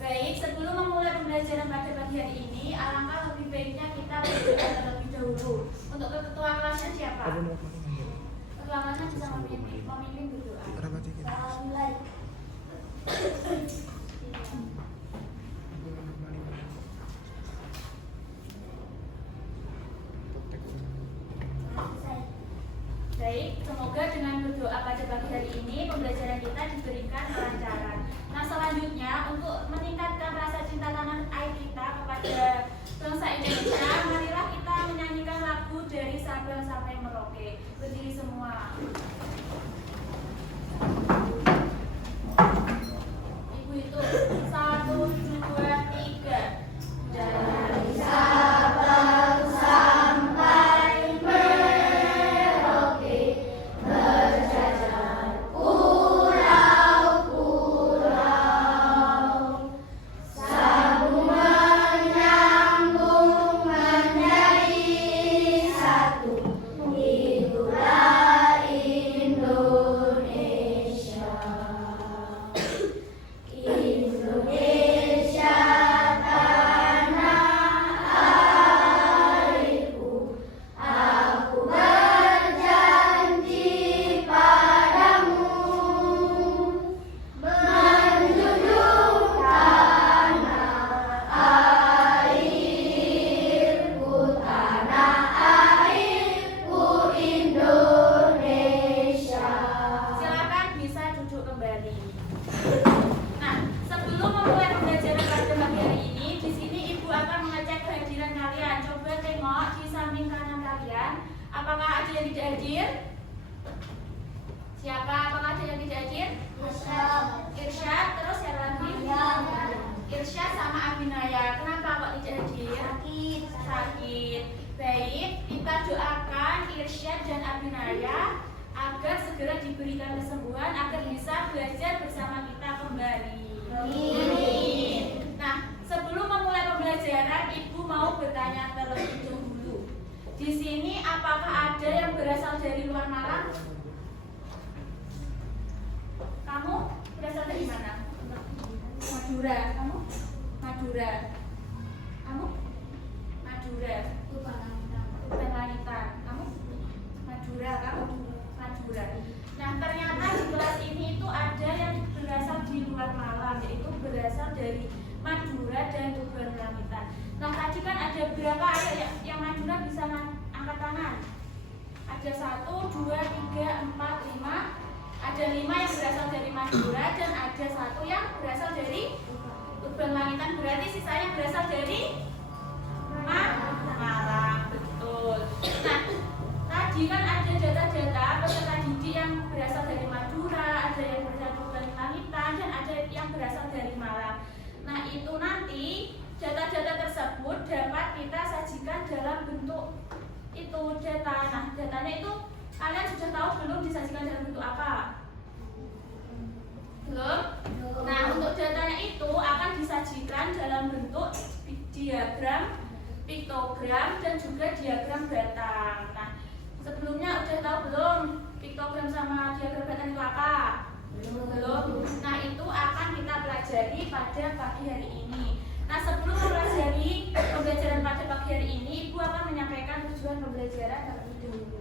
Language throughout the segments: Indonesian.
baik, sebelum memulai pembelajaran pada pagi hari ini, alangkah lebih baiknya kita berdoa terlebih dahulu. Untuk ketua kelasnya siapa? Ketua kelasnya bisa memimpin berdoa. Mulai. Baik, semoga dengan berdoa pada pagi hari ini pembelajaran kita diberikan kelancaran. Nah, selanjutnya untuk meningkatkan rasa cinta tanah air kita kepada bangsa Indonesia, marilah kita menyanyikan lagu dari Sabang sampai Merauke. Berdiri semua. Ibu itu 1, 2, 3. Dari Sabang sampai Merauke, berjajar pulau-pulau, sambung menyambung menjadi satu. Itulah Indonesia. Indonesia tanah airku, aku berjanji padamu menjunjung tanah airku Indonesia. Silakan bisa duduk kembali. Nah, sebelum memulai pembelajaran pada pagi hari ini, di sini Ibu akan mengecek kehadiran kalian. Coba tengok di samping kanan kalian, apakah ada yang tidak hadir? Siapa? Apakah ada yang tidak hadir? Irsyad, terus siapa lagi? Irsyad sama Abinaya. Kenapa kok tidak hadir? Sakit. Baik, kita doakan Irsyad dan Abinaya agar segera diberikan kesembuhan agar bisa belajar bersama kita kembali. Amin. Nah, sebelum memulai pembelajaran, Ibu mau bertanya terlebih dahulu. Di sini apakah ada yang berasal dari luar Malang? Kamu berasal dari mana? Madura. Kamu? Madura. Kamu? Madura. Tuban Langitan. Kamu? Madura. Kamu? Madura. Nah, ternyata di kelas ini itu ada yang berasal di luar Malang, yaitu berasal dari Madura dan Tuban Langitan. Nah, tadi kan ada berapa yang Madura bisa angkat tangan? Ada 1, 2, 3, 4, 5. Ada 5 yang berasal dari Madura dan ada 1 yang berasal dari Tuban Langitan. Berarti sisanya berasal dari Malang. Betul. Nah, tadi kan ada data-data peserta didik yang berasal dari Madura, ada yang berasal dari Tuban Langitan, dan ada yang berasal dari Malang. Nah, itu nanti data-data tersebut dapat kita sajikan dalam bentuk itu data. Nah, datanya itu kalian sudah tahu belum disajikan dalam bentuk apa? Belum? Nah, untuk datanya itu akan disajikan dalam bentuk diagram, piktogram, dan juga diagram batang. Nah, sebelumnya udah tahu belum piktogram sama diagram batang itu apa? Belum. Nah, itu akan kita pelajari pada pagi hari ini. Nah, sebelum mempelajari pembelajaran pada pagi hari ini, Ibu akan menyampaikan tujuan pembelajaran terlebih dahulu.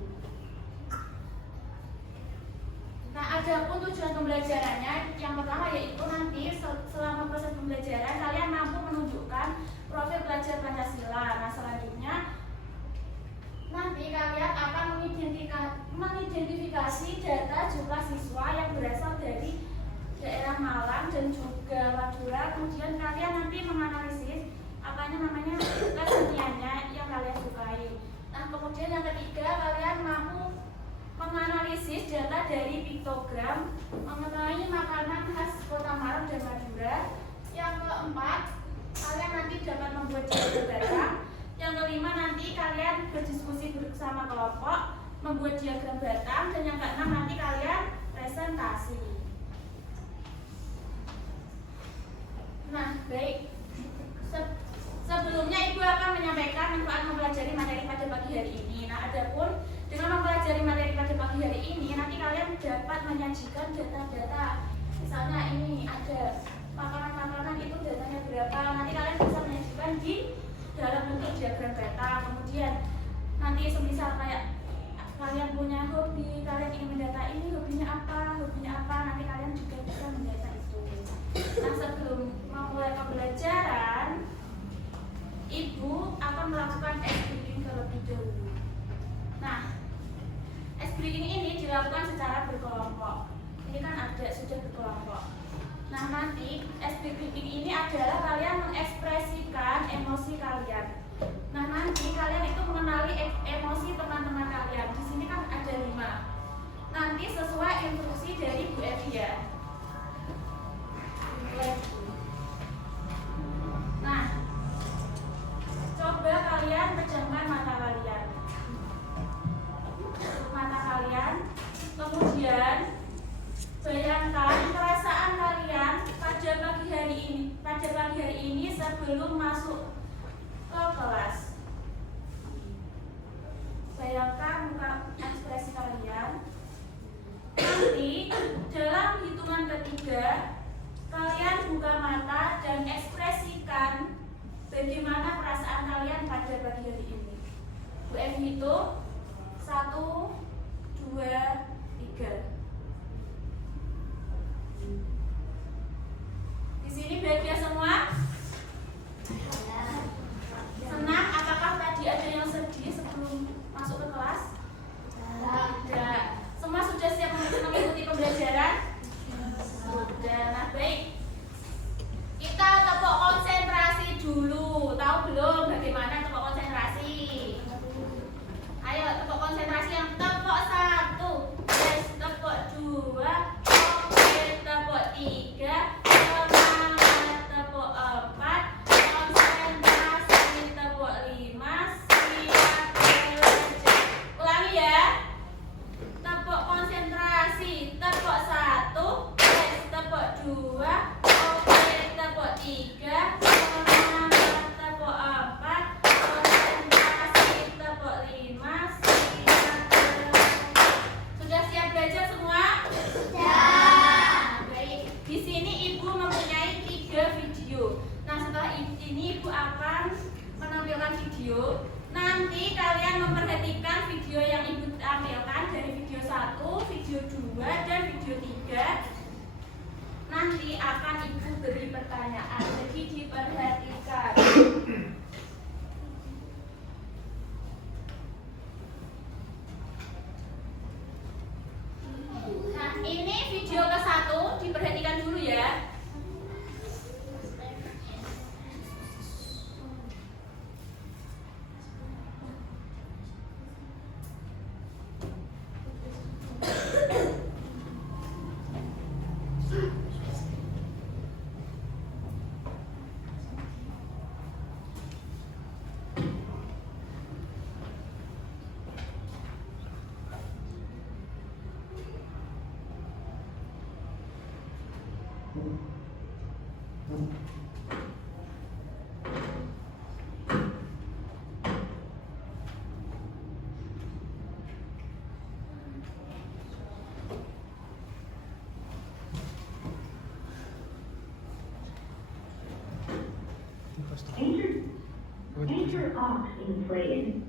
Nah, adapun tujuan pembelajarannya, yang pertama yaitu nanti selama proses pembelajaran kalian mampu menunjukkan profil pelajar Pancasila. Nah, selanjutnya nanti kalian akan mengidentifikasi data jumlah siswa yang berasal dari daerah Malang dan juga Madura. Kemudian kalian nanti menganalisis namanya keseniannya yang kalian sukai. Nah, kemudian yang ketiga, kalian mampu menganalisis data dari piktogram mengenai makanan khas Kota Malang dan Madura. Yang keempat, kalian nanti dapat membuat diagram batang. Yang kelima, nanti kalian berdiskusi bersama kelompok membuat diagram batang. Dan yang keenam, nanti kalian presentasi. Nah, baik. Sebelumnya Ibu akan menyampaikan manfaat mempelajari materi pada pagi hari ini. Nah, adapun dengan mempelajari materi pada pagi hari ini, nanti kalian dapat menyajikan data-data. Misalnya ini ada makanan-makanan itu nanti semisal kayak kalian punya hobi, kalian ingin mendata ini hobinya apa, nanti kalian juga bisa mendata itu. Nah, sebelum memulai pembelajaran, Ibu akan melakukan ice breaking terlebih dahulu. Nah, ice breaking ini dilakukan secara berkelompok. Ini kan sudah berkelompok. Nah, nanti ice breaking ini adalah kalian mengekspresikan emosi kalian. Nah, nanti kalian itu mengenali emosi teman-teman kalian. Di sini kan ada 5. Nanti sesuai instruksi dari Bu Evi ya. Nah, coba kalian pejamkan mata kalian. Kemudian bayangkan perasaan kalian pada pagi hari ini sebelum masuk ke kelas. Bayangkan muka ekspresi kalian. Nanti dalam hitungan ketiga kalian buka mata dan ekspresikan bagaimana perasaan kalian pada pagi hari ini. Bu Evi hitung 1, 2, 3. Di sini bahagia semua? Senang? Apakah tadi ada yang sedih sebelum masuk ke kelas? Tidak. Semua sudah siap mengikuti pembelajaran? Sudah. Nah, baik. Kita tepuk konsentrasi dulu. Tahu belum bagaimana tepuk konsentrasi? Ayo tepuk konsentrasi yang tepuk 1, yes, tepuk 2, oke, tepuk 3, semangat, tepuk 4, konsentrasi, tepuk 5, siap belajar. Ulangi ya. Tepuk konsentrasi, tepuk 1, yes, tepuk 2, oke, tepuk 3, semangat, tepuk 4, konsentrasi, tepuk 5, siap belajar. Sudah siap belajar semua? Nah, baik. Di sini Ibu mempunyai 3 video. Nah, setelah ini Ibu akan menampilkan video. Nanti kalian memperhatikan video yang Ibu tampilkan dari video 1, video 2, dan video 3. Nanti akan Ibu beri pertanyaan, jadi diperhatikan. Nah, ini video ke-1, diperhatikan dulu ya. Enter ox inflated.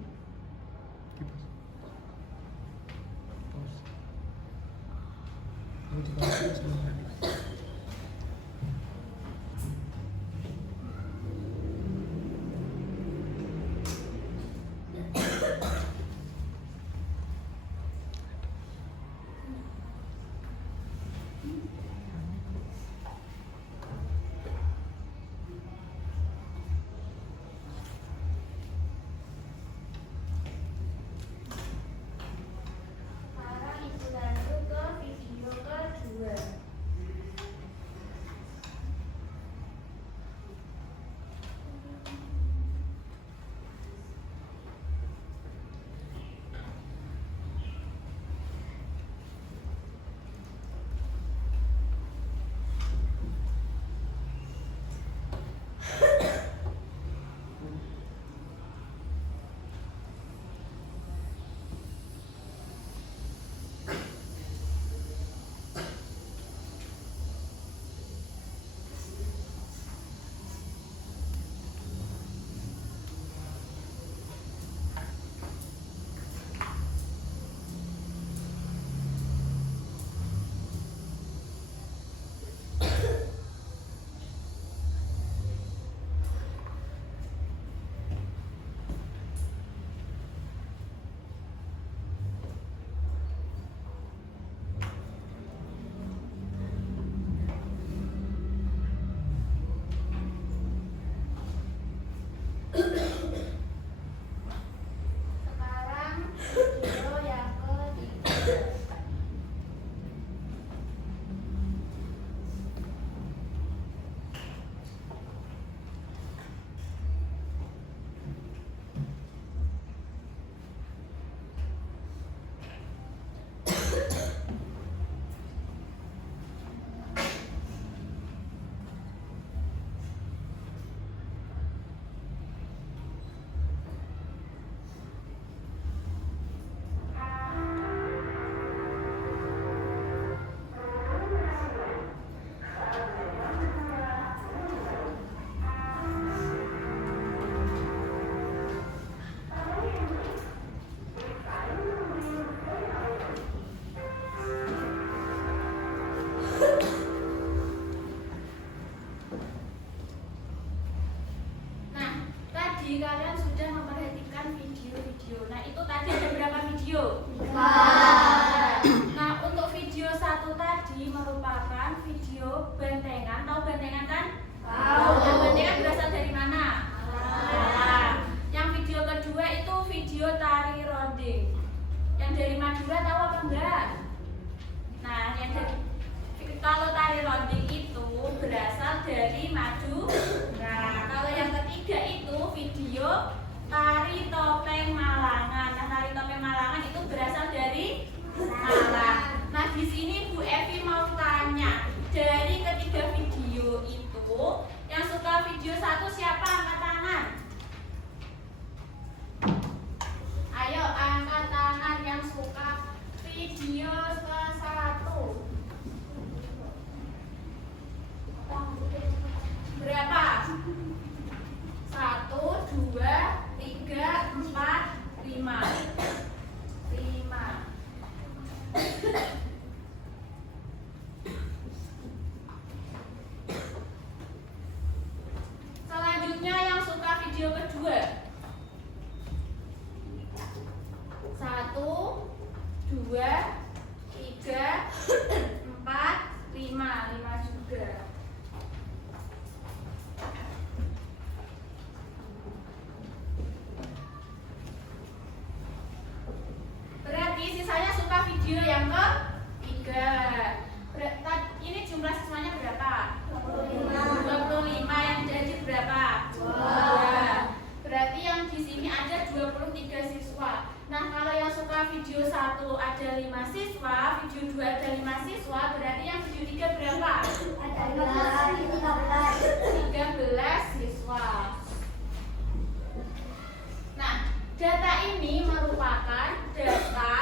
Sekarang video yang ketiga. Kalian sudah memperhatikan video-video. Nah, itu tadi ada berapa video? Nah, untuk video satu tadi merupakan video bentengan. Tahu bentengan kan? Tahu. Yang bentengan berasal dari mana? Nah, yang video kedua itu video tari ronding. Yang dari Madura tahu apa enggak? Nah, yang dari kalau tari ronding itu berasal dari Madura. Kalau yang ketiga itu video tari topeng Malangan. Nah, tari topeng Malangan itu berasal dari Malang. Nah, di sini Bu Evi mau tanya, dari ketiga video itu yang suka video satu siapa? Angkat tangan. Ayo angkat tangan yang suka video ke satu. Berapa? 1, 2, 3, 4, 5. Selanjutnya yang suka video kedua. 1, 2, 3, 4, 5 juga. Berarti sisanya suka video yang ketiga. Ini jumlah siswanya berapa? 25. Yang jadi berapa? 2. Berarti yang di sini ada 23 siswa. Nah, kalau yang suka video 1 ada 5 siswa, video 2 ada 5 siswa, berarti yang video 3 berapa? Ada 13 siswa. Nah, data ini merupakan data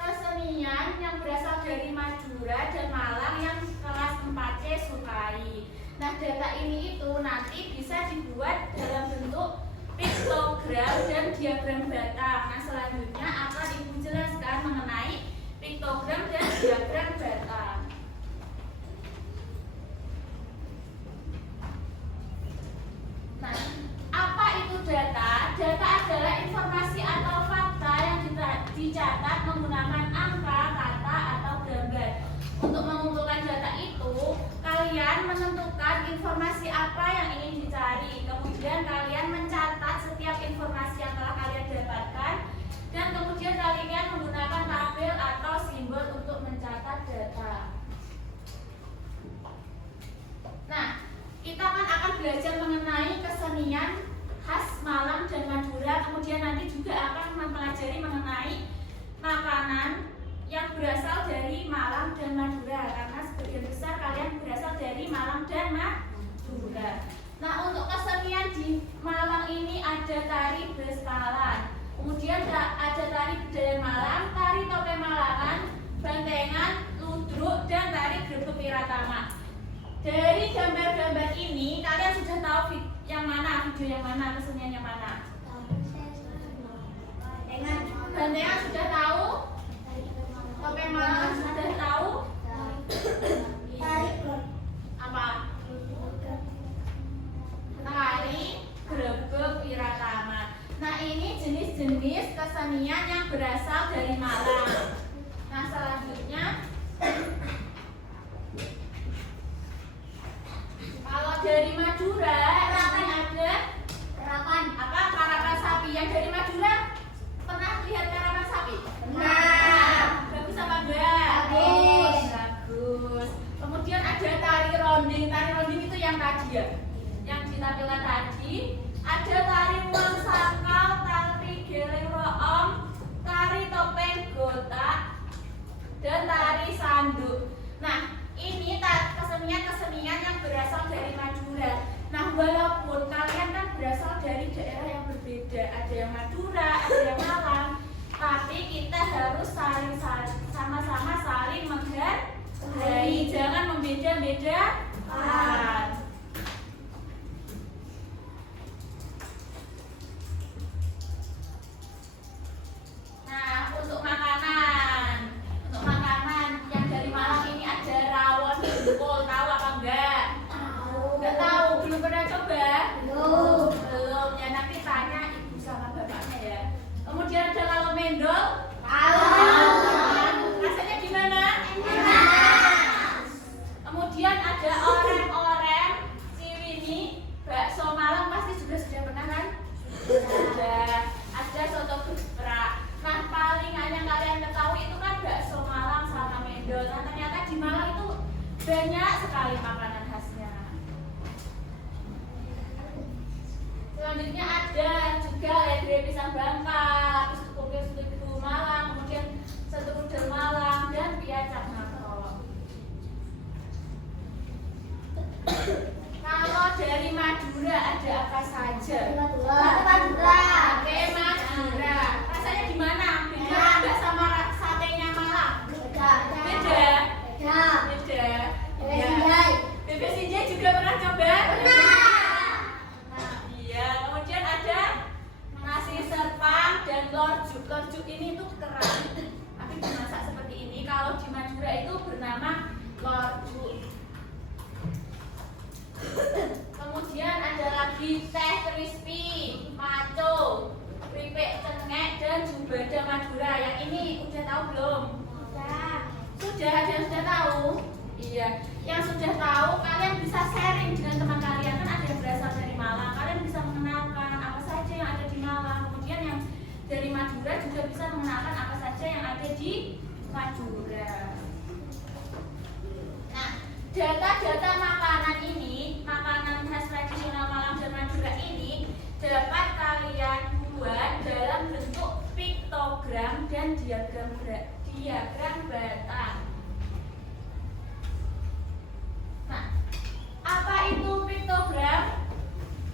kesenian yang berasal dari Madura dan Malang yang kelas 4C sukai. Nah, data ini itu nanti bisa dibuat dalam bentuk piktogram dan diagram batang. Nah, selanjutnya akan Ibu jelaskan mengenai piktogram dan diagram batang. Nah, apa itu data? Data adalah informasi atau fakta yang dicatat menggunakan angka, kata, atau gambar. Untuk mengumpulkan data itu, kalian menentukan informasi apa yang ingin dicari. Kemudian kalian mencatat setiap informasi yang telah kalian dapatkan. Dan kemudian kalian menggunakan tabel atau simbol untuk mencatat data. Nah, kita akan belajar mengenai kesenian khas Malang dan Madura. Kemudian nanti juga akan mempelajari mengenai makanan yang berasal dari Malang dan Madura, karena sebagian besar kalian berasal dari Malang dan Madura. Nah, untuk kesenian di Malang ini ada tari Bestalan, kemudian ada tari budaya Malang, tari topeng Malangan, bantengan, ludruk, dan tari grebek Wiratama. Dari gambar-gambar ini kalian sudah tahu yang mana, video yang mana, kesenian yang mana? Bantengan sudah tahu? Topeng Malangan sudah tahu? Apa? Tari grebek Wiratama. Nah, ini jenis-jenis kesenian yang berasal dari Malang. Nah, selanjutnya kalau dari Madura, katanya ada yang dari Madura pernah lihat karapan sapi? Pernah. Bagus apa enggak? Bagus. Bagus. Kemudian ada tari ronding. Tari ronding itu yang tadi ya, yang ditampilkan tadi. Ada tari uang sakau, tari geleng room, tari topeng gotak, dan tari sanduk. Nah, ini kesenian yang berasal dari Madura. Nah, walaupun kalian kan berasal dari daerah yang berbeda, ada yang Madura, ada yang Malang, tapi kita harus sama-sama saling menghargai, jangan membeda-bedakan. Nah, untuk makanan yang dari Malang ini ada rawon jengkol, tahu apa enggak? Enggak tahu, belum pernah coba? Belum, ya nanti tanya ibu sama bapaknya ya. Kemudian ada lalo mendol. Rasanya gimana? Kemudian ada orem-orem, ciwini, bakso Malang pasti juga sudah pernah kan? Ada soto geprek. Nah, palingan yang kalian ketahui itu kan bakso Malang sama mendol. Nah, ternyata di Malang itu banyak sekali makanan khasnya. Selanjutnya ada juga ledre pisang bangka, suku Malang, kemudian satu rudel Malang, dan piacak Makro. Kalau dari Madura ada apa saja? Oke, Madura. Rasanya gimana? Beda nggak sama satenya Malang? Beda. Ya. Bebek sinjai juga pernah coba? Nah, iya. Kemudian ada nasi serpang dan lorjuk. Lorjuk ini tuh kerang, tapi dimasak seperti ini. Kalau di Madura itu bernama lorjuk. Kemudian ada lagi teh crispy, maco, keripik cengek, dan jubada Madura. Yang ini udah tahu belum? Sudah, ada yang sudah tahu? Iya. Yang sudah tahu, kalian bisa sharing dengan teman kalian. Kan ada yang berasal dari Malang. Kalian bisa mengenalkan apa saja yang ada di Malang. Kemudian yang dari Madura juga bisa mengenalkan apa saja yang ada di Madura. Nah, data-data makanan ini, makanan khas tradisional Malang dan Madura ini dapat kalian buat dalam bentuk piktogram dan diagram batang. Nah, apa itu piktogram?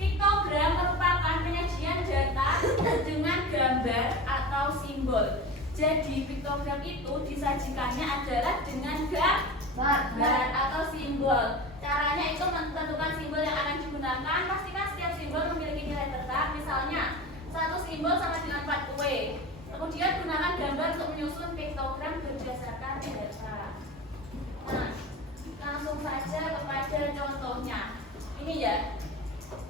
Piktogram merupakan penyajian data dengan gambar atau simbol. Jadi piktogram itu disajikannya adalah dengan gambar atau simbol. Caranya itu menentukan simbol yang akan digunakan. Pastikan setiap simbol memiliki nilai tetap. Misalnya, satu simbol sama dengan 4 kue. Kemudian gunakan gambar untuk menyusun piktogram berdasarkan data. Nah, langsung saja kepada contohnya. Ini ya,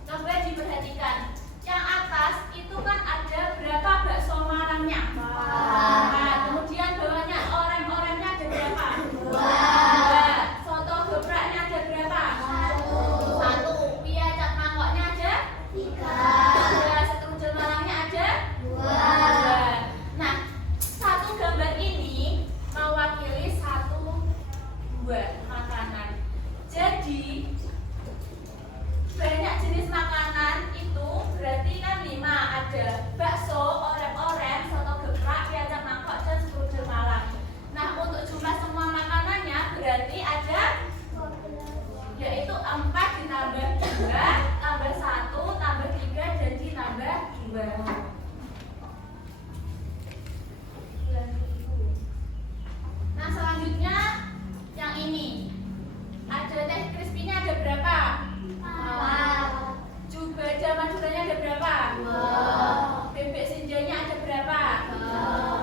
coba diperhatikan. Yang atas itu kan ada berapa bakso Malangnya? Nah, kemudian bawahnya orem-oremnya ada berapa? 2. Soto gepraknya ada berapa? 1. Piacak mangkoknya ada 3. Setrujel Malangnya ada 2. Nah, satu gambar ini mewakili satu buah makanan. Jadi banyak jenis makanan itu berarti kan 5. Ada bakso, orem-orem, soto geprak, piacak mangkok, dan setrujel Malang. Nah, untuk jumlah semua makanannya berarti ada yaitu 4 ditambah 2 tambah 1 tambah 3 dan ditambah 2. Nah, selanjutnya yang ini ada teh crispy-nya ada berapa? Jubada Maduranya ada berapa? Bebek sinjainya ada berapa?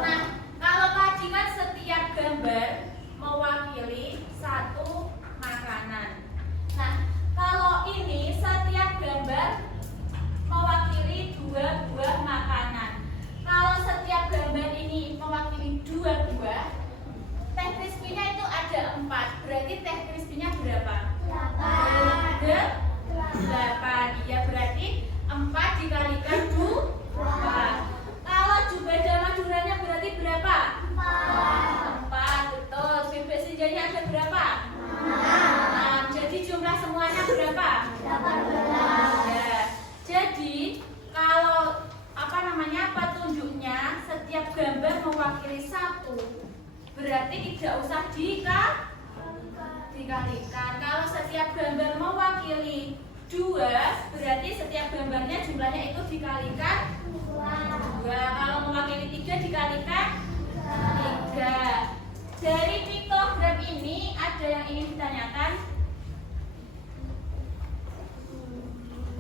Nah, kalau tadi kan setiap gambar mewakili satu makanan. Nah, kalau ini setiap gambar mewakili 2 buah makanan. 2, berarti setiap gambarnya jumlahnya itu dikalikan 2. Kalau mewakili 3 dikalikan 3. Dari piktogram ini ada yang ingin ditanyakan?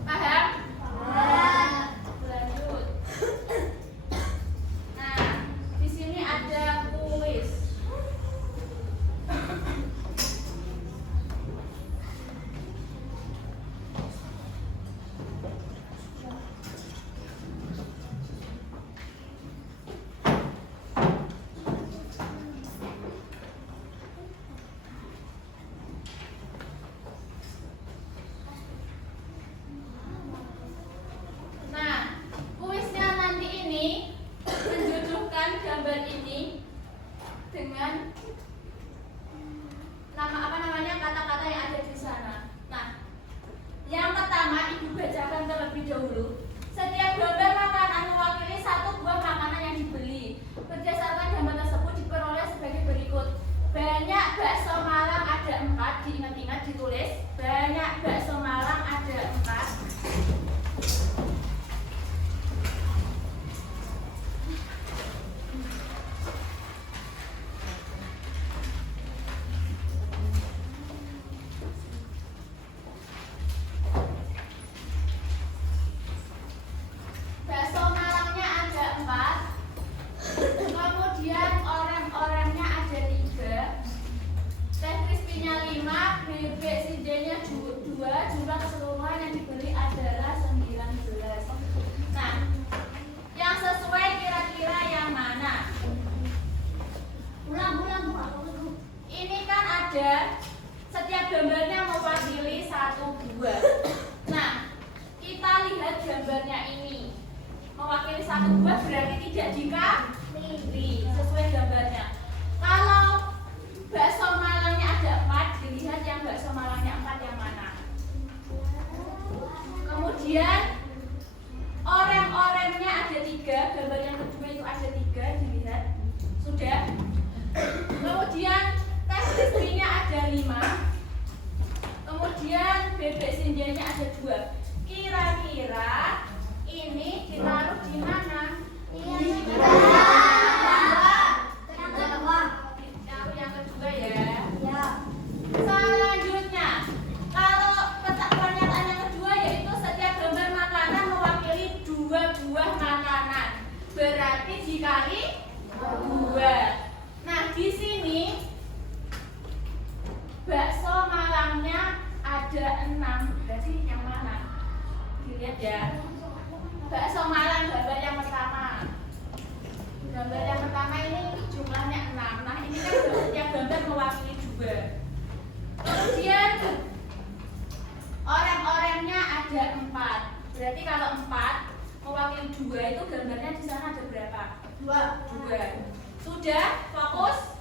Paham? Lanjut. Nah, di sini ada kuis. Nah, kuisnya nanti ini menjodohkan gambar ini dengan kata-kata yang ada di sana. Nah, yang pertama ibu bacakan terlebih dahulu. Setiap gambar makanan mewakili satu buah makanan yang dibeli. Berdasarkan gambar tersebut diperoleh sebagai berikut. Banyak bakso Malang ada 4. Diingat-ingat ditulis. Banyak bakso Malang ada 4. Bakso Malangnya ada 4. Kemudian orem-oremnya ada 3. Teh crispy-nya 5. Bebek sinjainya 2. Jumlah keseluruhan yang dibeli adalah 19. Nah, yang sesuai kira-kira yang mana? Ini kan ada setiap gambarnya mewakili 1 buah. Nah, kita lihat gambarnya ini mewakili 1 buah berarti tidak dikali sesuai gambarnya. Kalau bakso Malangnya ada 4, dilihat yang bakso Malangnya 4 yang mana. Kemudian orem-oremnya ada 3, gambar yang kedua itu ada 3, dilihat. Sudah. Kemudian teh crispy-nya ada 5. Kemudian bebek sinjainya ada 2. Kira-kira ini ditaruh di mana? Taruh yang kedua ya. Selanjutnya, kalau pernyataan yang kedua yaitu setiap gambar makanan mewakili 2 buah makanan. Berarti dikali 2. Nah, di sini bakso Malangnya ada 6. Berarti yang mana? Dilihat ya. Bakso Malang gambar yang pertama. Gambar yang pertama ini jumlahnya 6. Nah, ini kan setiap gambar mewakili 2. Kemudian orem-oremnya ada 4. Berarti kalau 4 mewakili 2 itu gambarnya di sana ada berapa? 2. Sudah? Fokus?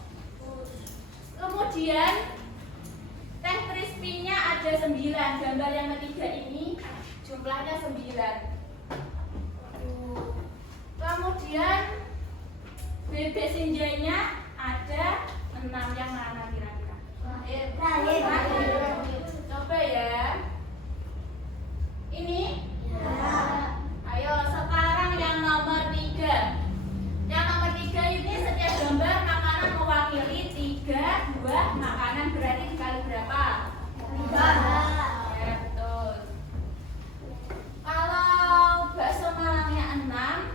Kemudian teh crispy-nya ada 9. Gambar yang ketiga ini jumlahnya 9. Kemudian bebek sinjainya ada 6. Yang mana kira-kira? Coba ya. Ini? Ayo sekarang yang nomor 3. Yang nomor 3 ini setiap gambar makanan mewakili 3 buah makanan, berarti dikali berapa? 5. Ya, betul. Kalau bakso Malangnya 6,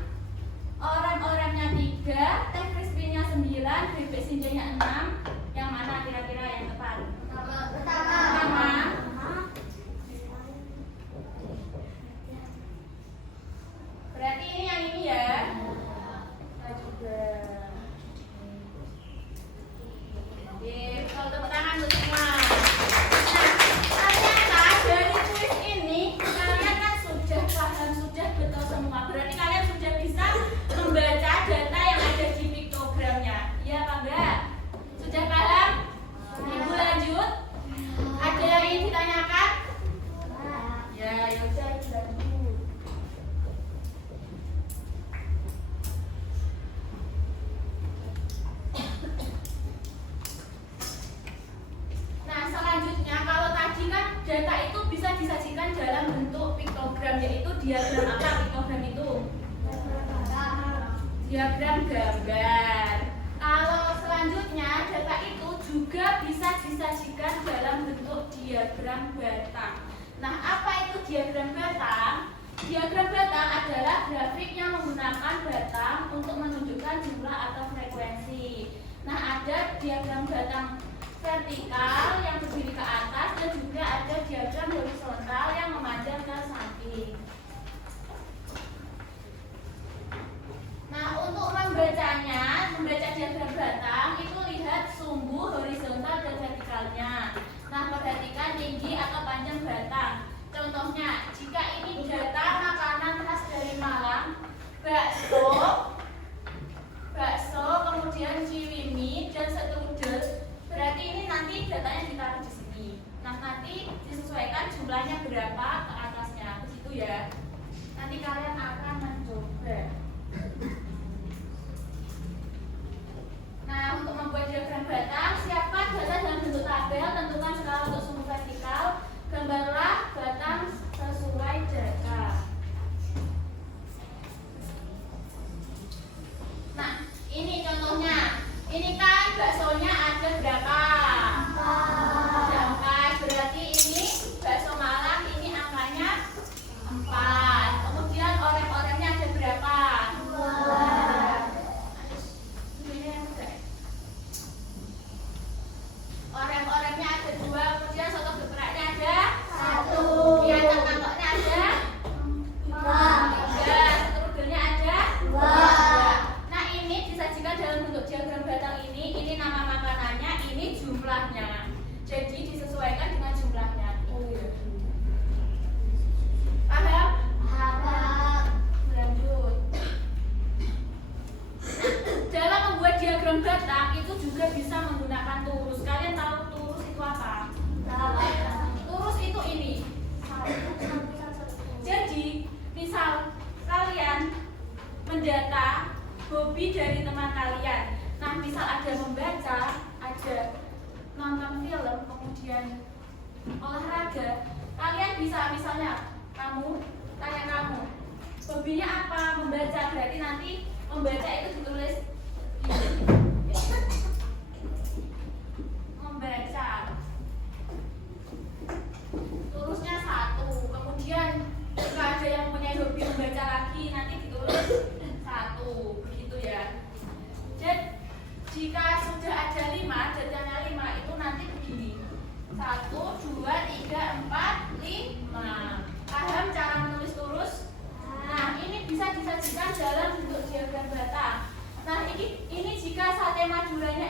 orem-oremnya 3, teh crispy-nya 9, bebek sinjainya 6. Yang mana kira-kira yang tepat? Pertama. bisa disajikan dalam bentuk piktogram, yaitu diagram apa piktogram itu? Diagram gambar. Kalau selanjutnya data itu juga bisa disajikan dalam bentuk diagram batang. Nah, apa itu diagram batang? Diagram batang adalah grafik yang menggunakan batang untuk menunjukkan jumlah atau frekuensi. Nah, ada diagram batang vertikal yang berdiri ke atas dan juga ada diagram horizontal yang memanjang ke samping. Nah, untuk membaca diagram batang itu lihat sumbu horizontal dan vertikalnya. Nah, perhatikan tinggi atau panjang batang. Contohnya, jika ini data makanan khas dari Malang, bakso, kemudian ciwimi dan seterusnya, berarti ini nanti datanya ditaruh di sini. Nah, nanti disesuaikan jumlahnya berapa ke atasnya, begitu ya. Nanti kalian akan mencoba. Nah, untuk membuat diagram batang, siapkan data dalam bentuk tabel, tentukan skala untuk sumbu vertikal, gambarlah batang sesuai data. Nah, ini contohnya. Ini kan baksonya ada berapa? 4. Berarti ini bakso Malang, ini angkanya 4. Kemudian orek-oreknya ada berapa? 2. Orek-oreknya ada 2. Kemudian soto gepreknya ada 1. Biacang mangkoknya ada 3. Seterudelnya ada 2. Nah, ini disajikan dalam bentuk diagram batang ini. Ini nama makanannya, ini jumlahnya. Jadi disesuaikan dengan jumlahnya. Paham? Paham. Lanjut. Dalam membuat diagram batang itu juga bisa menggunakan turus. Kalian tahu turus itu apa? Turus itu ini. Jadi, misal kalian mendata hobi dari teman kalian. Nah, misal ada membaca, ada nonton film, kemudian olahraga. Kalian bisa misalnya kamu hobinya apa? Membaca. Berarti nanti membaca itu ditulis gini. Membaca. Turusnya 1. Kemudian jika ada yang mempunyai hobi membaca lagi, nanti ditulis 1. Begitu ya. Dan jika sudah ada 5, jadinya 5 itu nanti begini. 1, 2, 3, 4, 5. Paham cara menulis turus? Nah, ini bisa disajikan dalam bentuk diagram batang. Nah, ini jika sate maduranya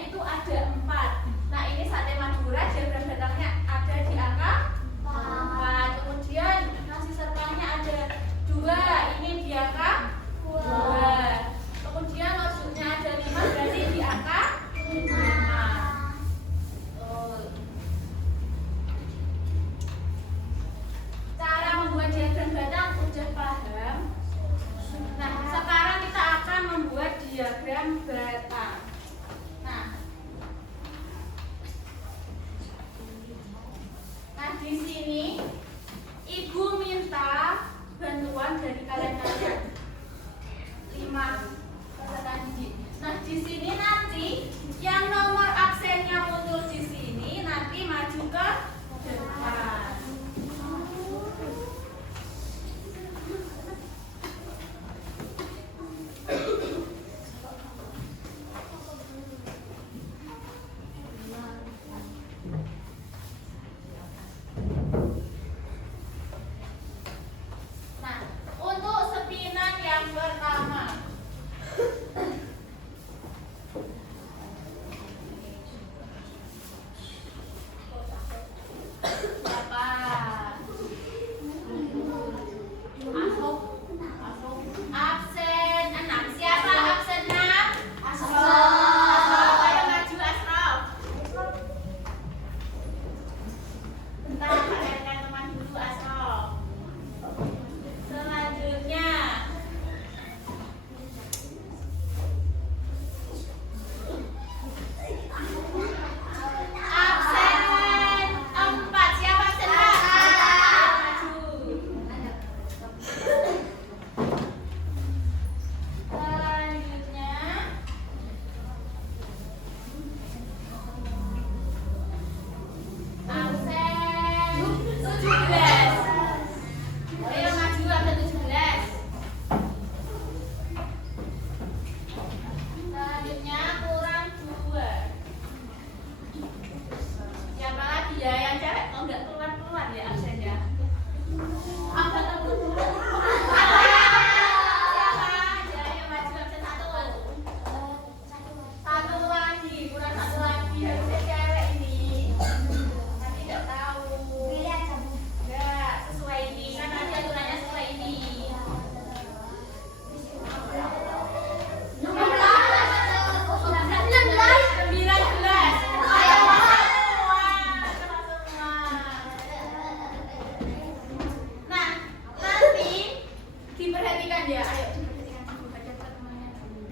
ya, ayo diperhatikan dulu, baca ke temannya dulu.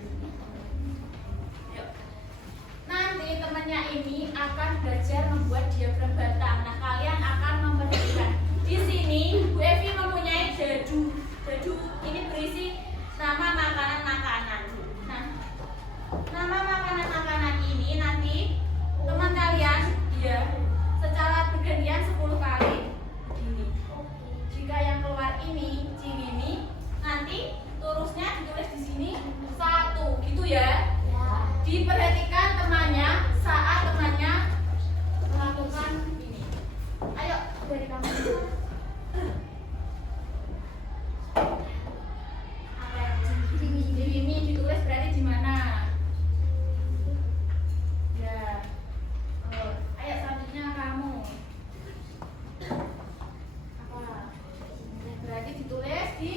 Ayo. Nanti temannya ini akan belajar membuat diagram batang. Nah, kalian akan memperhatikan. Di sini Bu Evi mempunyai dadu. Dadu ini berisi nama makanan-makanan. Nah, nama makanan-makanan ini nanti teman kalian ya secara bergantian 10 kali begini. Jika yang keluar ini Ciwini, nanti terusnya ditulis di sini 1 gitu ya. Diperhatikan temannya saat temannya melakukan ini. Ayo dari kamu. Apa yang Ciwini ditulis berarti di mana? Ya. Oh, ayo selanjutnya kamu. Apa? Berarti ditulis di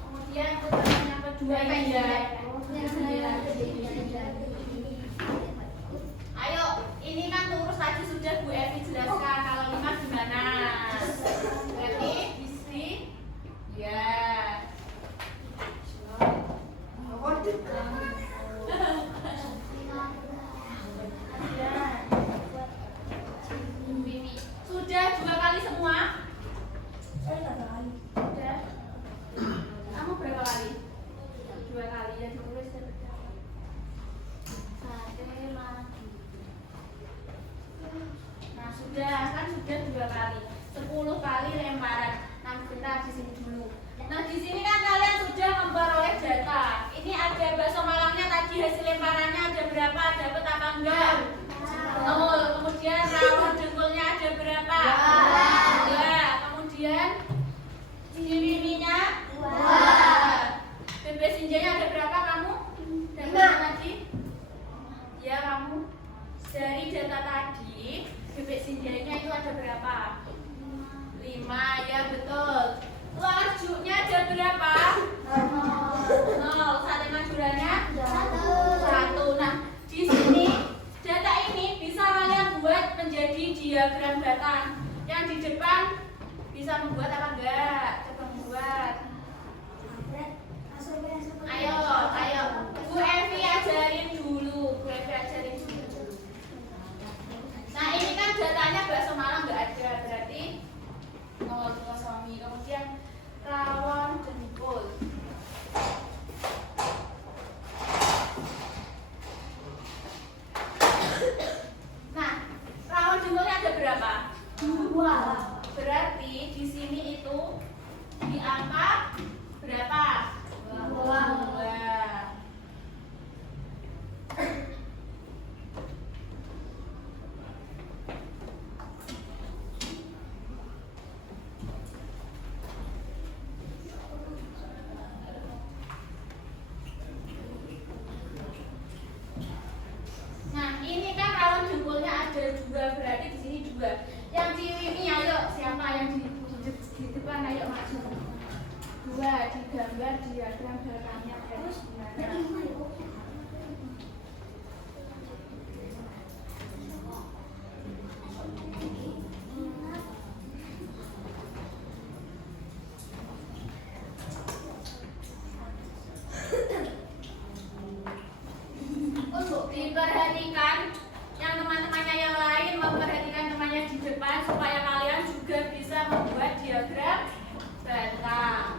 kemudian pertanyaan kedua ini ya. Ayo, ini kan lurus tadi sudah Bu Evi jelaskan. Kalau 5 gimana? Berarti di sini ya. Sudah 2 kali semua? Sudah. Kamu berapa kali? 2 kali ya, ditulis sate lagi. Nah sudah kan sudah 2 kali, 10 kali lemparan. Nah bentar di sini dulu. Nah di sini kan kalian sudah memperoleh data. Ini ada bakso Malangnya tadi hasil lemparannya ada berapa? Dapat apa enggak? 0. Kemudian rawon dengkulnya ada berapa? 2. Kemudian Ciwininya 2. Bebek sinjanya ada berapa kamu? Dapat tadi? Ya kamu dari data tadi bebek sinjanya itu ada berapa? 5 ya betul. Larjunya ada berapa? 0. Sate Maduranya 1. Nah di sini data ini bisa kalian buat menjadi diagram batang. Yang di depan bisa membuat apa enggak? Coba membuat. Ayo, Bu Evi ajarin dulu. Nah ini kan datanya bakso Malang nggak ada, berarti 0 dikosongi. Kemudian rawon dengkul. Nah rawon dengkulnya ada berapa? 2. Berarti di sini itu di angka berapa? 2. Nah, ini kan rawon dengkulnya ada 2, berarti di sini 2. Yang Ciwini ayo, siapa yang di depan ayo maju. 2 digambar diagram belakangnya terus gimana? Untuk diperhatikan yang teman-temannya yang lain memperhatikan temannya di depan supaya kalian juga bisa membuat diagram batang.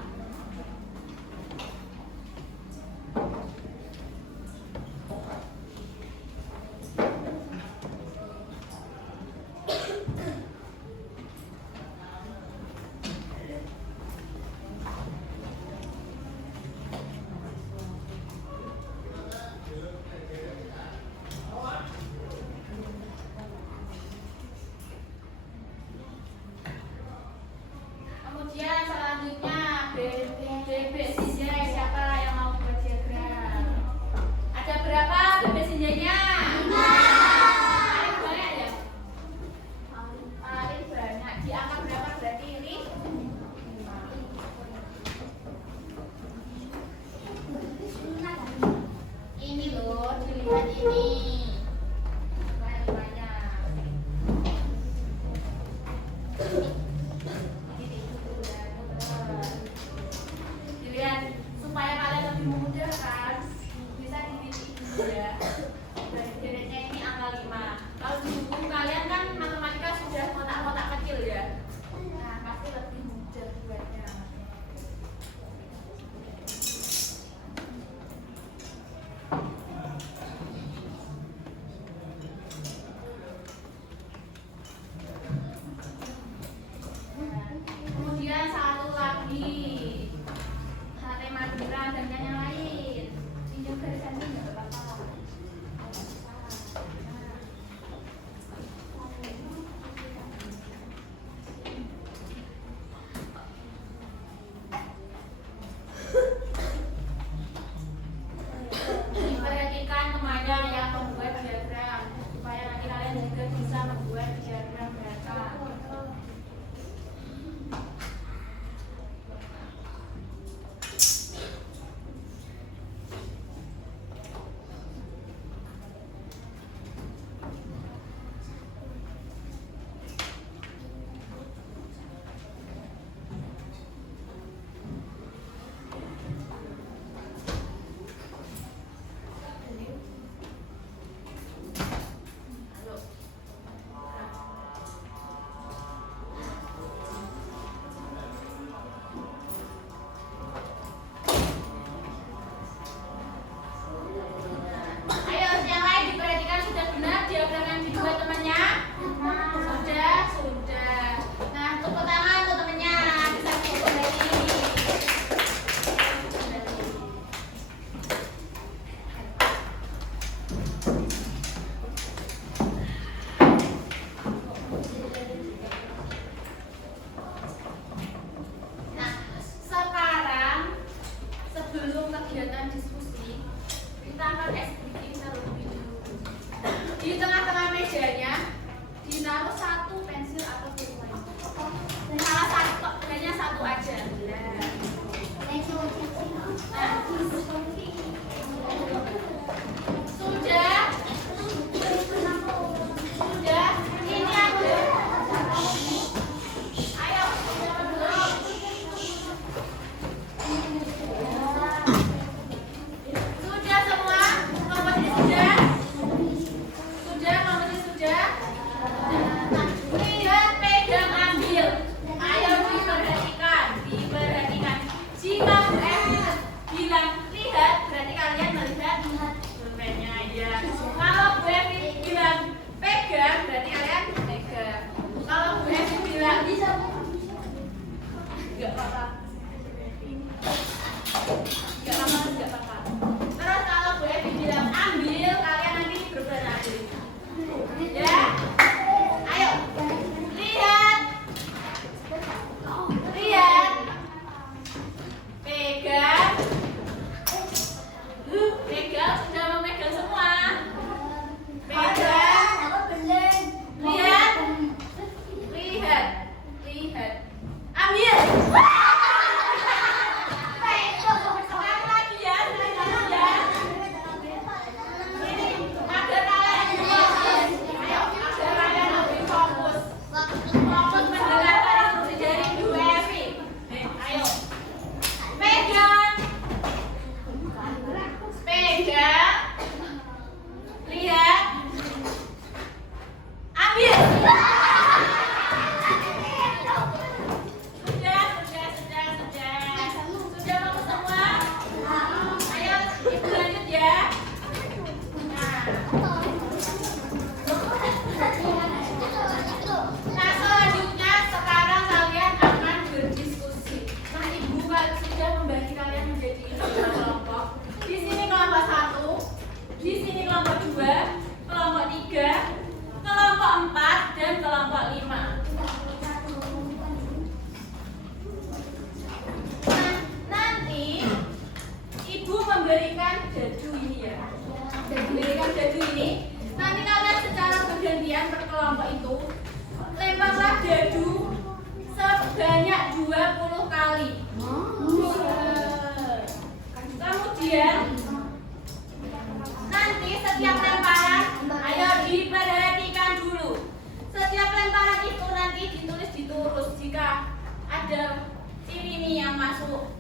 lurus. Jika ada ciri nih yang masuk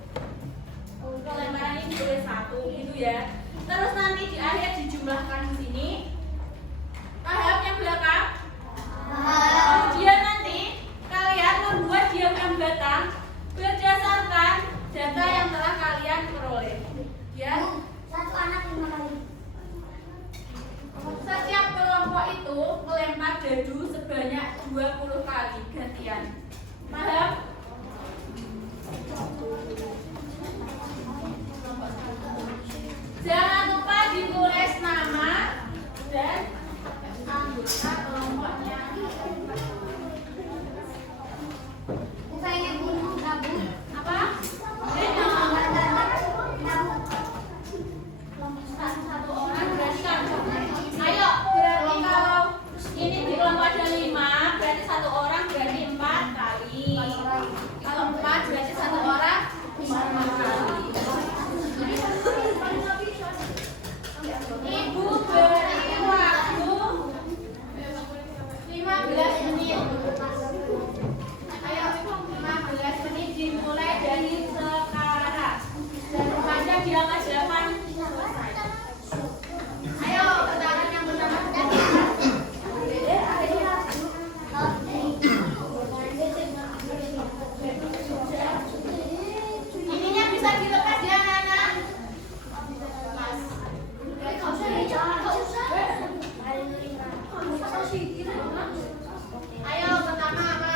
pelemparan ini boleh 1 gitu ya. Terus nanti di akhir dijumlahkan di sini. Tahap yang belakang. Kemudian nanti kalian membuat diagram batang berdasarkan data yang telah kalian peroleh. Ya. Satu anak 5 kali. Setiap kelompok itu melempar dadu sebanyak 20 kali gantian. Paham? Jangan lupa ditulis nama dan anggota kelompoknya. Bukannya gunung gabung. Apa? Satu orang berarti kan? Ayo, berarti kalau ini di kelompok ada 5, berarti 1 orang berarti 4 kali. Kalau 4 berarti 1 orang 5 kali. Ibu beri waktu 15 menit. Ayo, 15 menit dimulai dari sekarang. Dan rupanya dia majalah selesai. Ayo, tangan yang pertama. Ininya bisa dilepas ya, anak-anak. Ayo, pertama apa?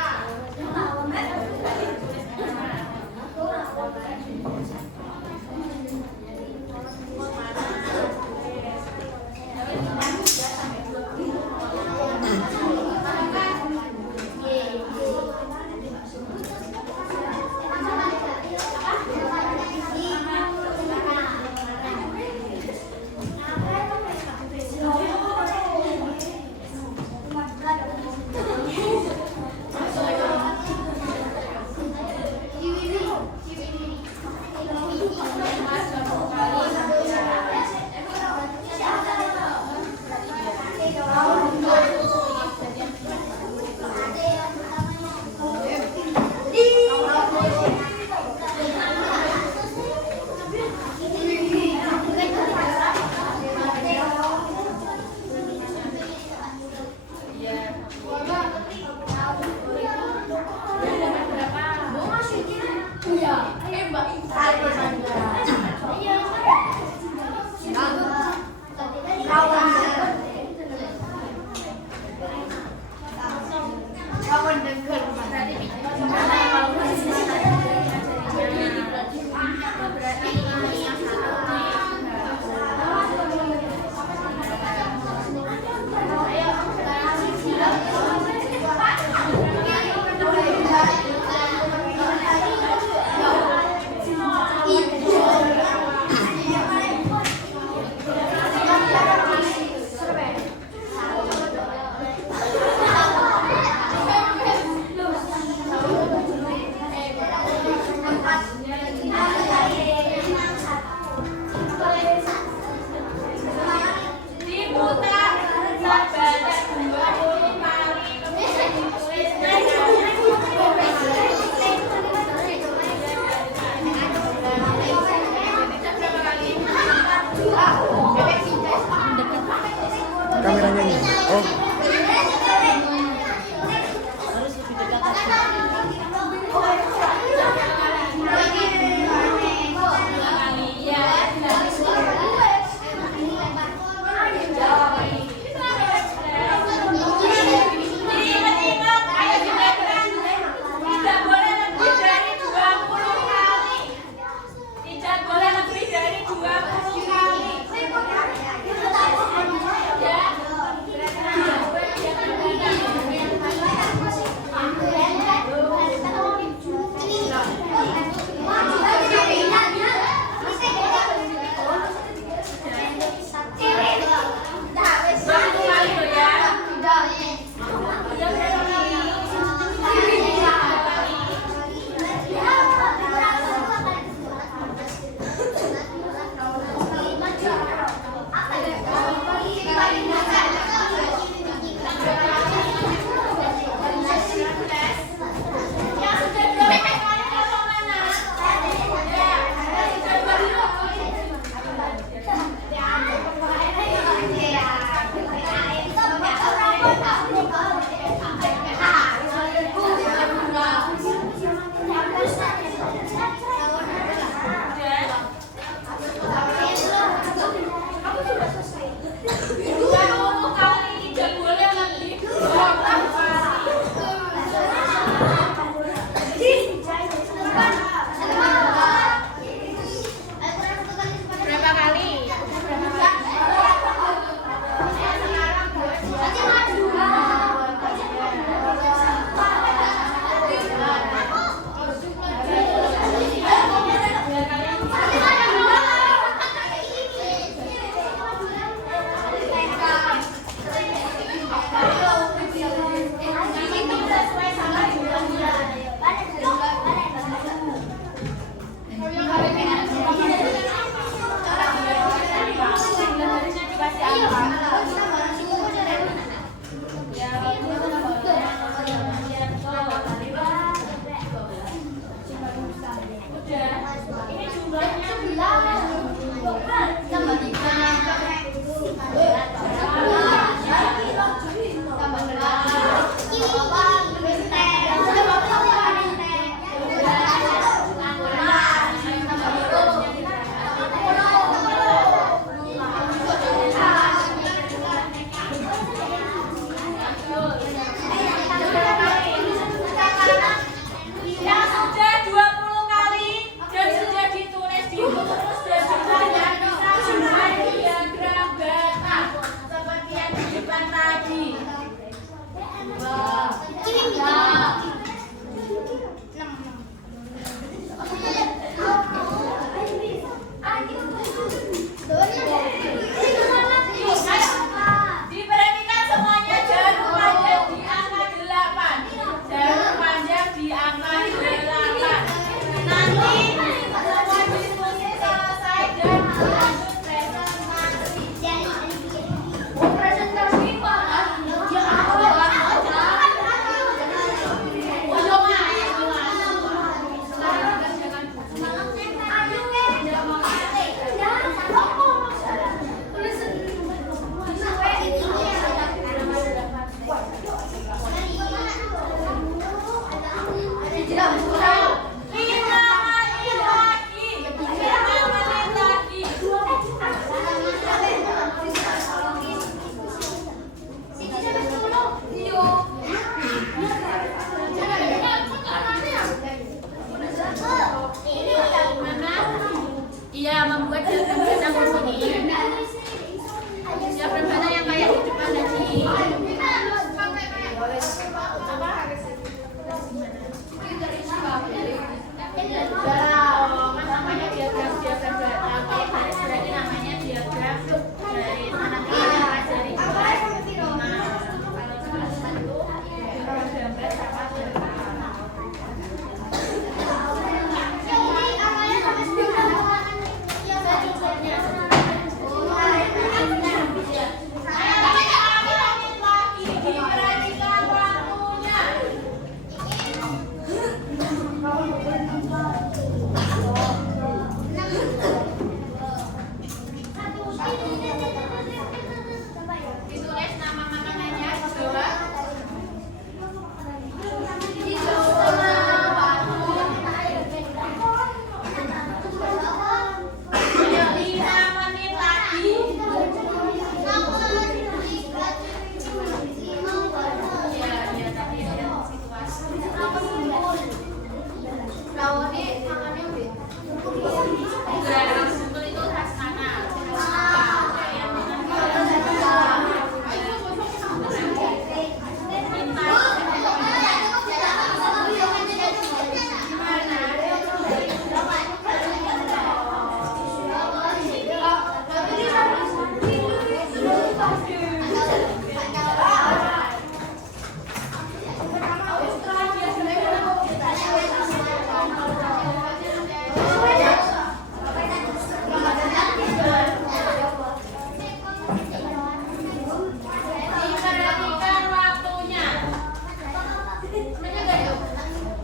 Temennya nggak ya?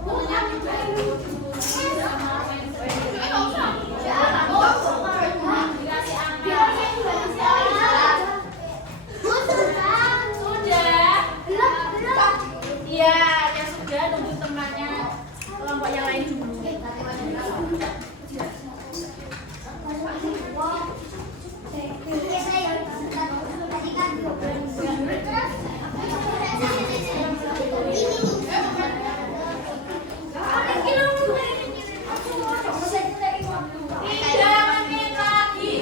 Temennya juga ikut sama dikasih angka. Sudah. Iya, yang sudah nunggu temannya kelompok yang lain dulu. Tidak menit lagi.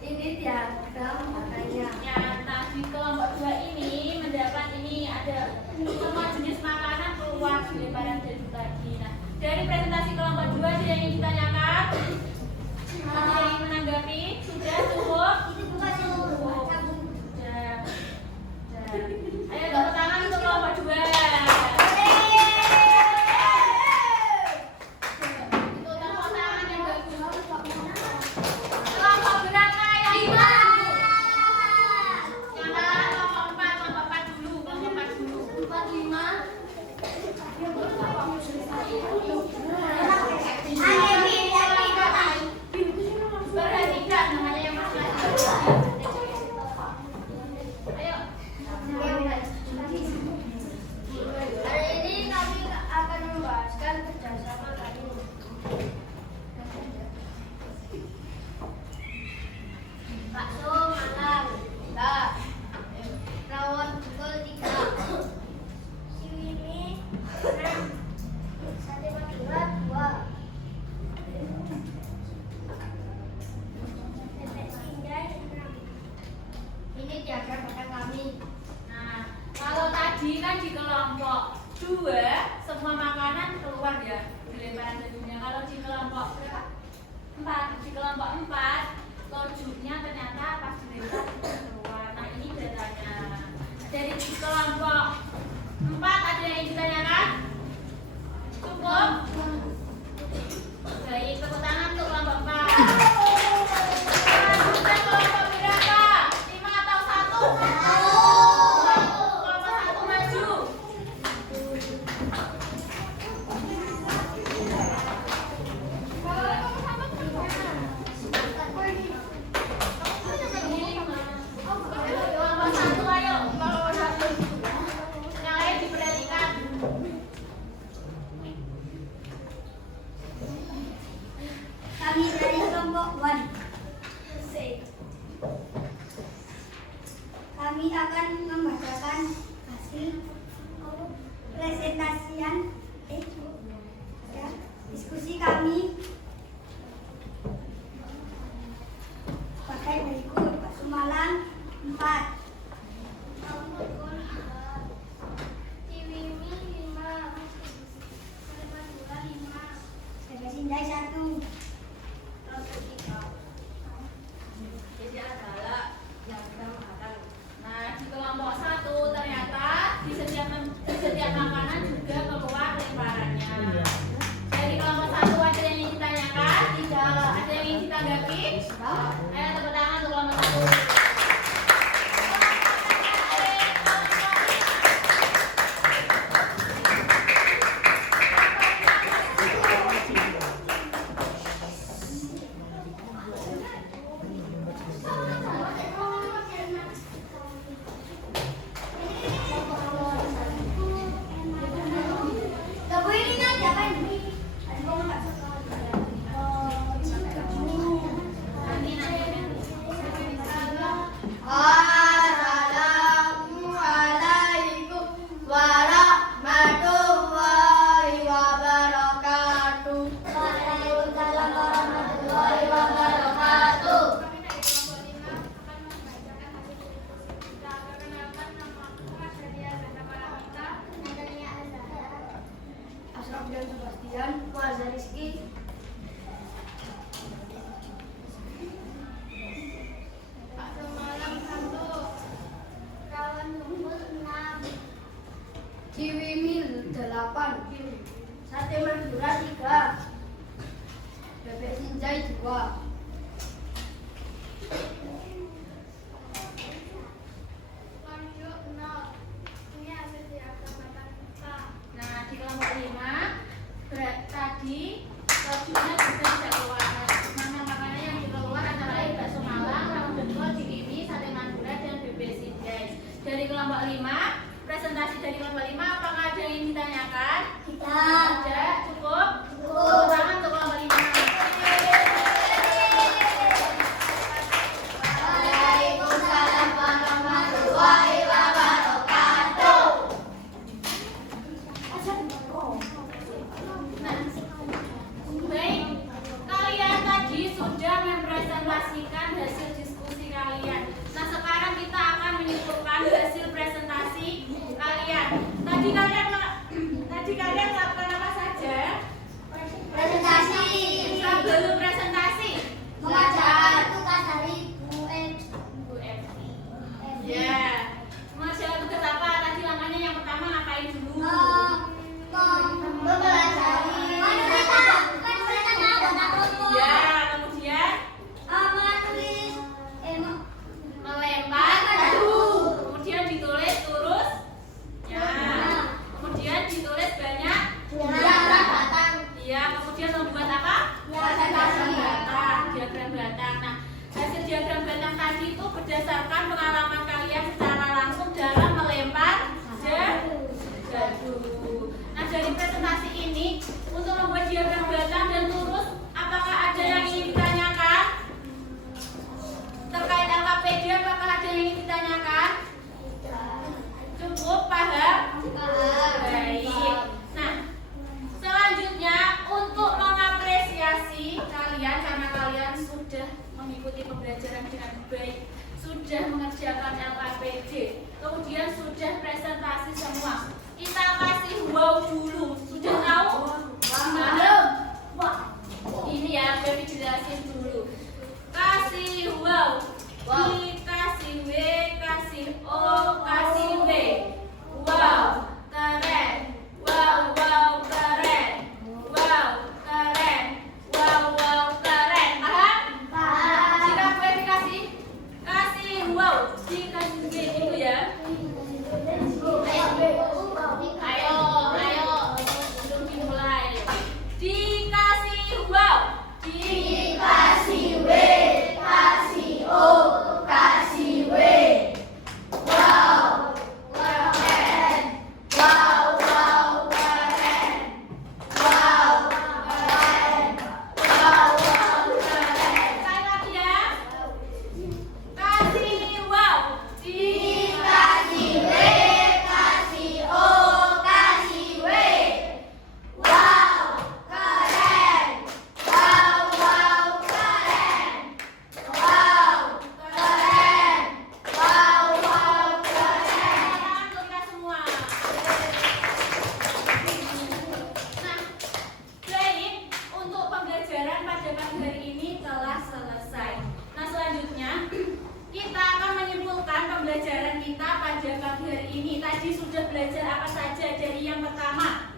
Ini diagram makanya. Ya, tadi kelompok 2 ini mendapat ini ada semua jenis makanan keluar di lebaran jadul tadi. Nah, dari presentasi kelompok 2 ada yang ingin ditanyakan? Ada yang ingin menanggapi? Sudah cukup? Itu bukan semua. Sudah. Ayo tepuk tangan untuk kelompok 2. Itu tepuk tangan yang bagus. Kelompok berapa yang lima? Yang kalah kelompok 4, kelompok 4 dulu, kelompok 4 dulu. 4, 5. Perhatikan namanya yang mana? Ayo. Hari ini kami akan membahaskan kerjasama kami. Bakso malam, enggak. Rawon pukul 3. Siwini 6. Sate Madura 2. Bebek sinjai 6. Ini diagram pada kami. Nah, kalau tadi kan di kelompok 2 semua makanan keluar ya di lebaran jadulnya. Kalau di kelompok berapa? 4. Di kelompok 4 lojuknya ternyata pas dilempar keluar. Nah, ini datanya. Dari di kelompok 4 ada yang ditanyakan? Cukup? Baik, tepuk tangan untuk kelompok 4. Lanjutkan kelompok berapa? 5 atau 1? 1. Kelompok 1 maju. Kelompok 1 ayo. Yang lain diperhatikan. Kami dari kelompok 1. Kami akan membacakan hasil presentasian diskusi kami pakai berikut. Bakso Malang 4. Ciwimi 5. Sate Madura 5. Bebek sinjai 1. Jadi adalah yang akan. Nah, di kelompok 1 ternyata di setiap makanan juga keluar lemparannya. Dari kelompok 1 ada yang ingin ditanyakan? Tidak. Ada yang ingin ditanggapi? Ayo tepuk tangan untuk kelompok 1. Ciwimi 8. Sate Madura 3. Bebek sinjai 2. Nah, di kelompok 5 tadi lojuknya juga tidak keluar. Mana makanan yang keluar antara lain bakso Malang, rawon jengkol, ciwimi, sate Madura, dan bebek sinjai. Dari kelompok 5, presentasi dari kelompok 5, apakah ada yang ingin ditanyakan? Ada, cukup? Tepuk tangan untuk kelompok 5. Waalaikumsalam warahmatullahi wabarakatuh. Tadi kalian melakukan apa saja? Presentasi. Sebelum presentasi. Membaca tugas dari Bu Bu Evi. Ya. Mengerjakan tugas apa? Tadi namanya yang pertama ngapain dulu? Ya, kemudian melempar, kemudian ditulis terus. Ya. Kemudian ditulis banyak. Iya, kemudian membuat apa? Diagram batang. Nah, hasil diagram batang tadi itu berdasarkan pengalaman kalian secara langsung dalam melempar jadu. Nah, dari presentasi ini untuk membuat diagram batang dan lurus, apakah ada yang ingin ditanyakan? Terkait LKPD, apakah ada yang ingin ditanyakan? Cukup paham? Baik. Nah, selanjutnya untuk mengapresiasi kalian karena kalian sudah mengikuti pembelajaran dengan baik, sudah mengerjakan LKPD, kemudian sudah presentasi semua. Kita kasih wow dulu. Sudah tahu? Belum. Ini ya, Baby jelasin dulu. Kasih wow. Dikasih W, kasih O, kasih W. Wow, keren. Wow, wow, keren. Wow, keren. Wow, wow, keren. Paham? Jika gue dikasih wow, dikasih W itu ya. Ayo, belum dimulai. Dikasih wow, dikasih W, kasih O, kasih W. Wow, keren. Wow, wow, keren. Wow, keren. Wow, wow, keren. Sekali lagi ya. Kasih wow, dikasih W, kasih O, kasih W. Wow, keren. Wow, wow, keren. Wow, keren. Wow, wow, keren. Untuk kita semua. Nah, baik, untuk pembelajaran pada pagi hari ini telah selesai. Nah, selanjutnya kita akan menyimpulkan pembelajaran kita pada pagi hari ini. Tadi sudah belajar apa saja? Dari yang pertama,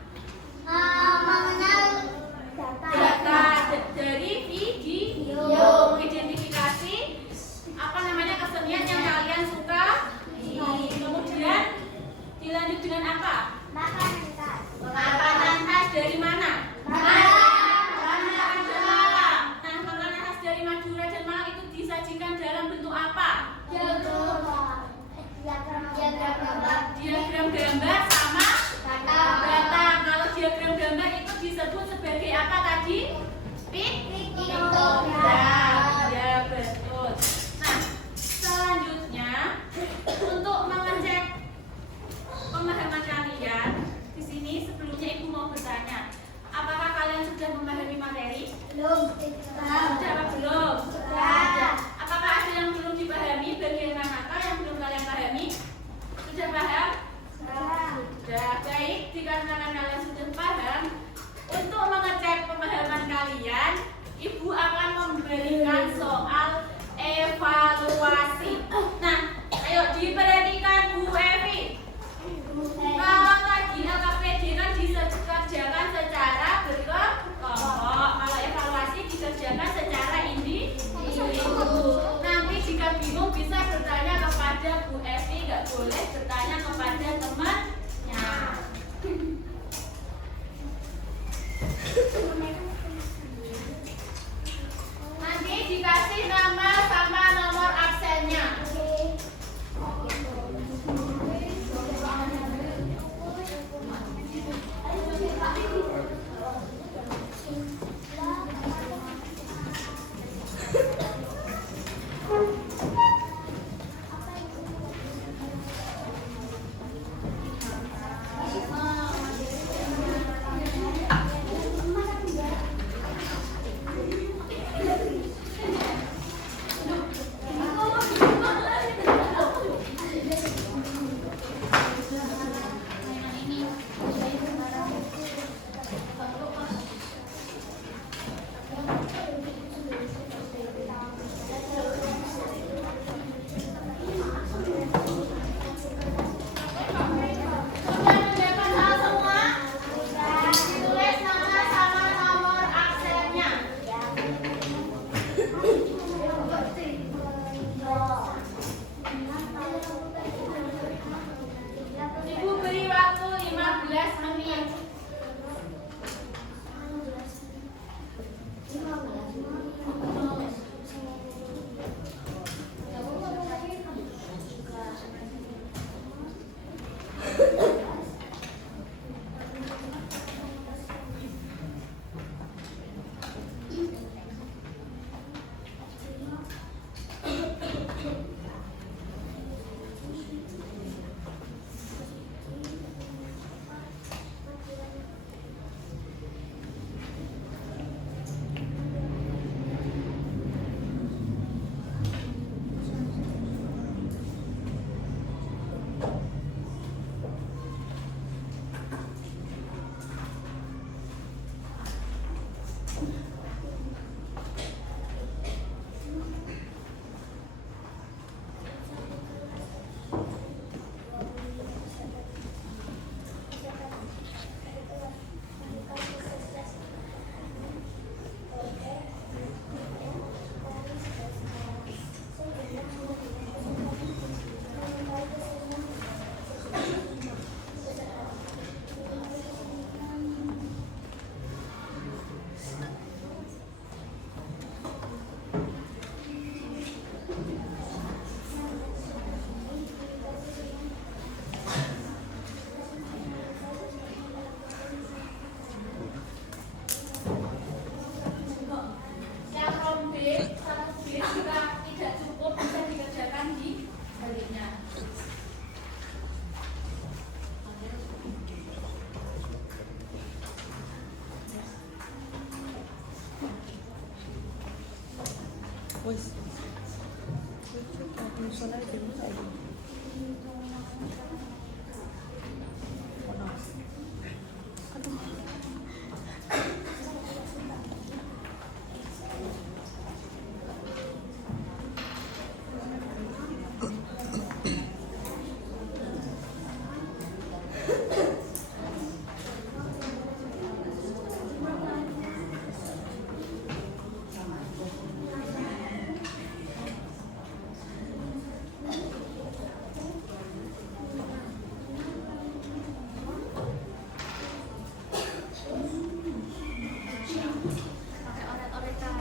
data dari video, mengidentifikasi apa namanya kesenian yang kalian suka. Kemudian dilanjut dengan apa? Makanan khas dari mana? Makanan dan Malang. Nah, makanan khas dari Madura dan Malang itu disajikan dalam bentuk apa? Diagram gambar sama batang. Kalau diagram gambar itu disebut sebagai apa tadi? Piktogram. Ya, betul. Nah, selanjutnya untuk mengecek pemahaman kalian, di sini sebelumnya Ibu mau bertanya, apakah kalian sudah memahami materi? Sudah apa belum? Sudah. Apakah ada yang belum dipahami? Bagian manakah yang belum kalian pahami? Sudah paham? Sudah. Baik, dikarenakan kalian sudah paham, untuk mengecek pemahaman kalian, Ibu akan memberikan soal evaluasi. Nah, ayo diperhatikan Bu Evi. Kalau tadi LKPD kan dikerjakan secara berkelompok, kalau evaluasi dikerjakan secara individu. Nanti jika bingung bisa bertanya kepada Bu Evi, nggak boleh bertanya kepada temannya. Nanti dikasih nama sama nomor absennya. wis. Aku soalnya demo saiki. Ono. Aduh. Pakai oret-oretan.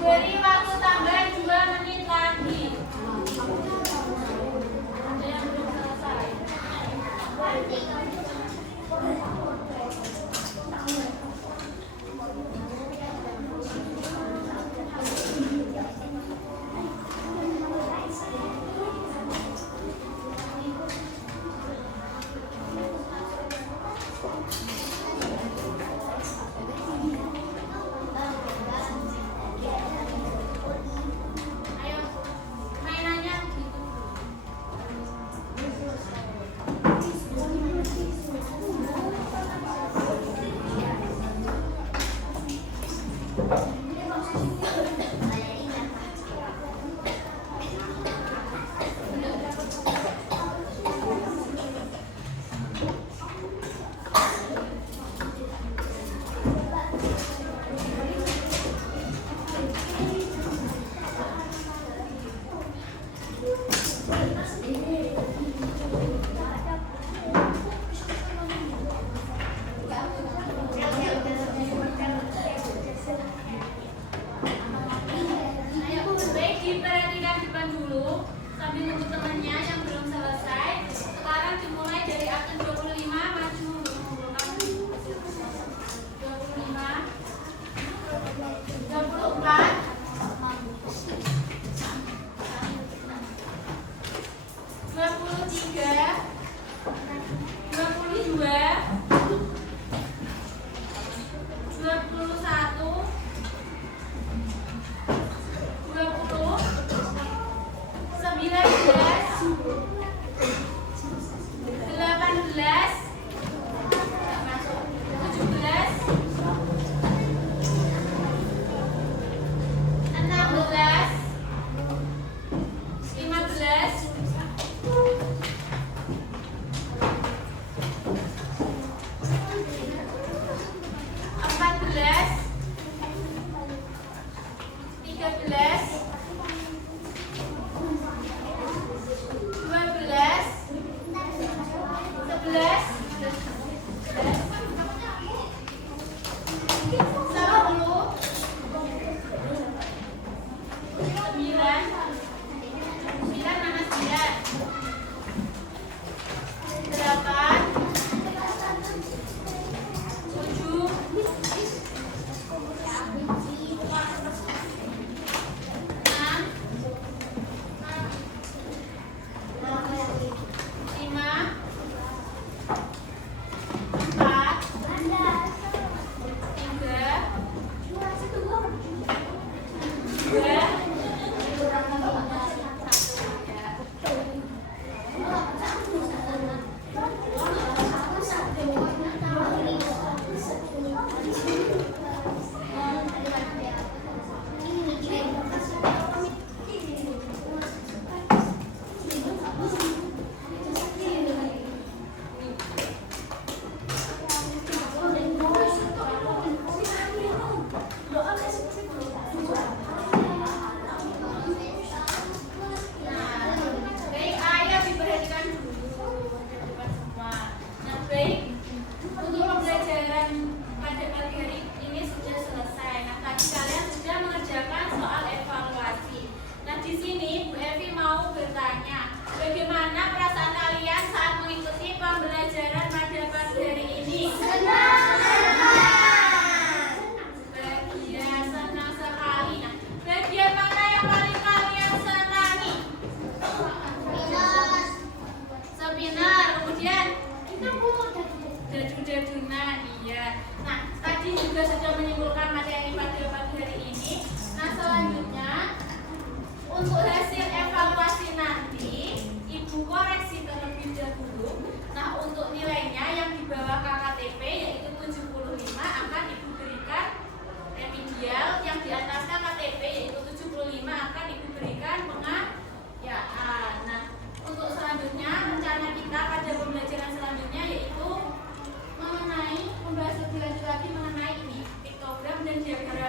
Beri waktu tambahan 2 menit lagi. Ada yang belum selesai. Ayo, mainannya gitu.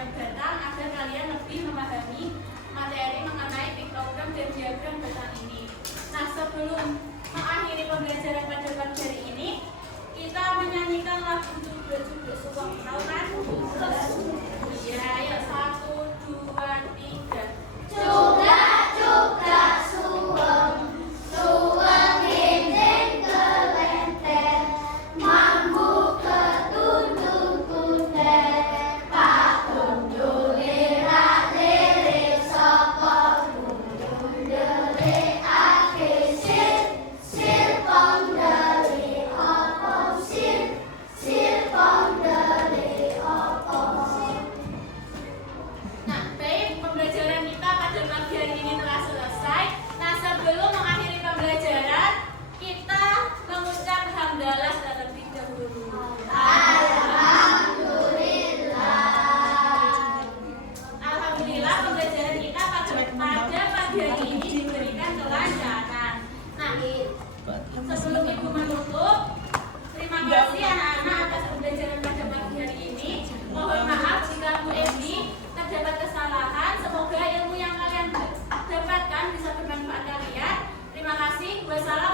yang datang agar kalian lebih memahami materi mengenai piktogram dan diagram batang ini. Nah, sebelum mengakhiri pembelajaran pada pagi hari ini, kita menyanyikan lagu Cublek Suweng. Tahu kan? Iya, ayo 1, 2, 3. Cublak cublak suweng, suweng enjing kelenter, mambu ketuntun kunter, Pak Gundul lirak-lirik sapa gundul ndelikake sir, sir pondeli opo sir, sir pondeli opo sir. Nah, baik, pembelajaran kita pada pagi hari ini telah selesai. Nah, sebelum mengakhiri pembelajaran, kita mengucap hamdalah terlebih dahulu. Alhamdulillah, pembelajaran kita pada pagi hari ini diberikan kelancaran. Nah, sebelum Ibu menutup, terima kasih anak-anak atas pembelajaran pada pagi hari ini. Mohon maaf jika Bu Evi terdapat kesalahan. Semoga ilmu yang kalian dapatkan bisa bermanfaat kalian. Terima kasih. Wassalamualaikum